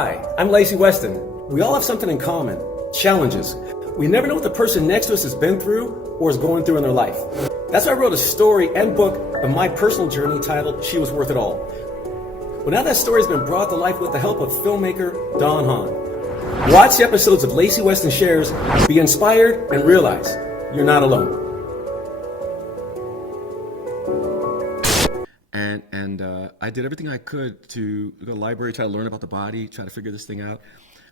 Hi, I'm Lacy Weston. We all have something in common, challenges. We never know what the person next to us has been through or is going through in their life. That's why I wrote a story and book of my personal journey titled She Was Worth It All. Well, now that story has been brought to life with the help of filmmaker Don Hahn. Watch the episodes of Lacy Weston Shares, be inspired, and realize you're not alone. And I did everything I could to go to the library, try to learn about the body, try to figure this thing out.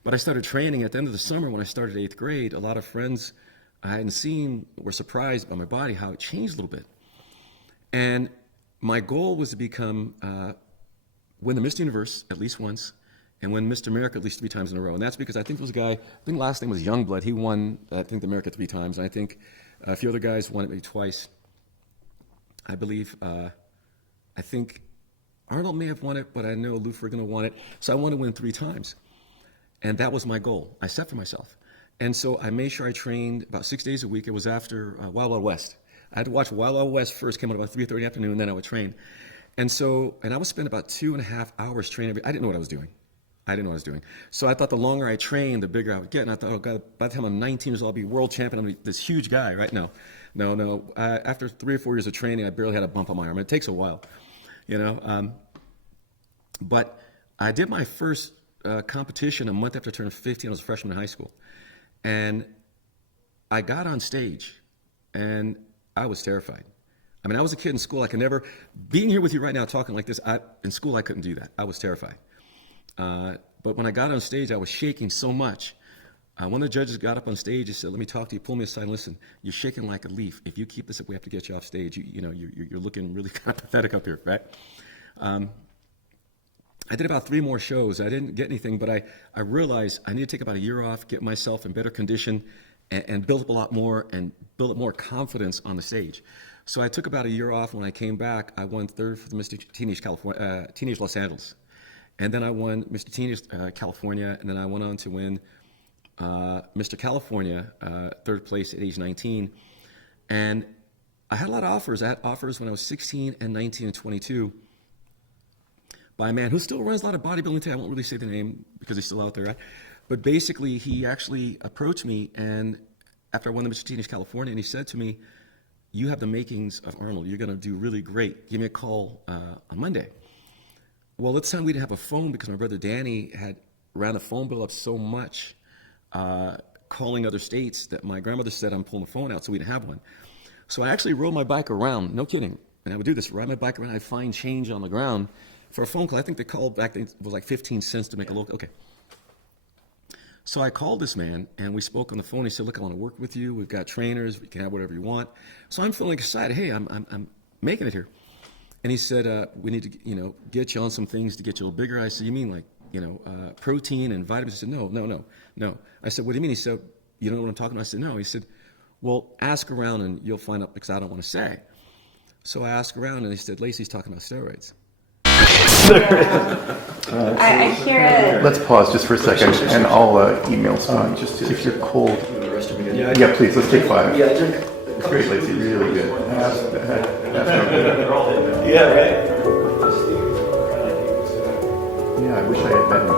But I started training at the end of the summer when I started 8th grade. A lot of friends I hadn't seen were surprised by my body, how it changed a little bit. And my goal was to become, win the Mr. Universe at least once, and win Mr. America at least 3 times in a row. And that's because I think there was a guy, I think last name was Youngblood. He won, I think, the America 3 times. And I think a few other guys won it maybe twice. I believe, I think Arnold may have won it, but I know Lou Ferrigno won it. So I want to win 3 times. And that was my goal I set for myself. And so I made sure I trained about 6 days a week. It was after Wild Wild West. I had to watch Wild Wild West first, came out about 3:30 in the afternoon, and then I would train. And I would spend about 2.5 hours training. I didn't know what I was doing. So I thought the longer I trained, the bigger I would get. And I thought, oh God, by the time I'm 19 years old, I'll be world champion. I'm this huge guy, right? No. After 3 or 4 years of training, I barely had a bump on my arm. It takes a while, you know. But I did my first competition a month after turning 15. I was a freshman in high school. And I got on stage, and I was terrified. I mean, I was a kid in school. I could never, being here with you right now talking like this, in school I couldn't do that. I was terrified. But when I got on stage, I was shaking so much. One of the judges got up on stage and said, let me talk to you, pull me aside and listen, you're shaking like a leaf. If you keep this up, we have to get you off stage. You're looking really kind of pathetic up here, right? I did about 3 more shows. I didn't get anything, but I realized I need to take about a year off, get myself in better condition, and build up a lot more and build up more confidence on the stage. So I took about a year off. When I came back, I won 3rd for the Mr. Teenage Los Angeles. And then I won Mr. Teenage California, and then I went on to win Mr. California, 3rd place at age 19. And I had a lot of offers. I had offers when I was 16 and 19 and 22 by a man who still runs a lot of bodybuilding today. I won't really say the name because he's still out there, right? But basically, he actually approached me, and after I won the Mr. Teenage California, and he said to me, you have the makings of Arnold. You're going to do really great. Give me a call on Monday. Well, at the time we didn't have a phone because my brother Danny had ran the phone bill up so much, calling other states, that my grandmother said I'm pulling the phone out, so we didn't have one. So I actually rode my bike around, no kidding, and I would do this, ride my bike around, I'd find change on the ground for a phone call. I think they called back then, it was like 15 cents to make a local, okay. So I called this man, and we spoke on the phone. He said, look, I want to work with you. We've got trainers. We can have whatever you want. So I'm feeling excited. Hey, I'm making it here. And he said, we need to, get you on some things to get you a little bigger. I said, you mean like, protein and vitamins? He said, no. I said, what do you mean? He said, you don't know what I'm talking about? I said, no. He said, well, ask around and you'll find out, because I don't want to say. So I asked around, and he said, Lacy's talking about steroids. I hear it. Let's pause just for a second, and I'll email someone. Just if you're cold. Yeah, please. Let's take 5. It's great, Lacy. Really good. Yeah, right. Yeah, I wish I had met him.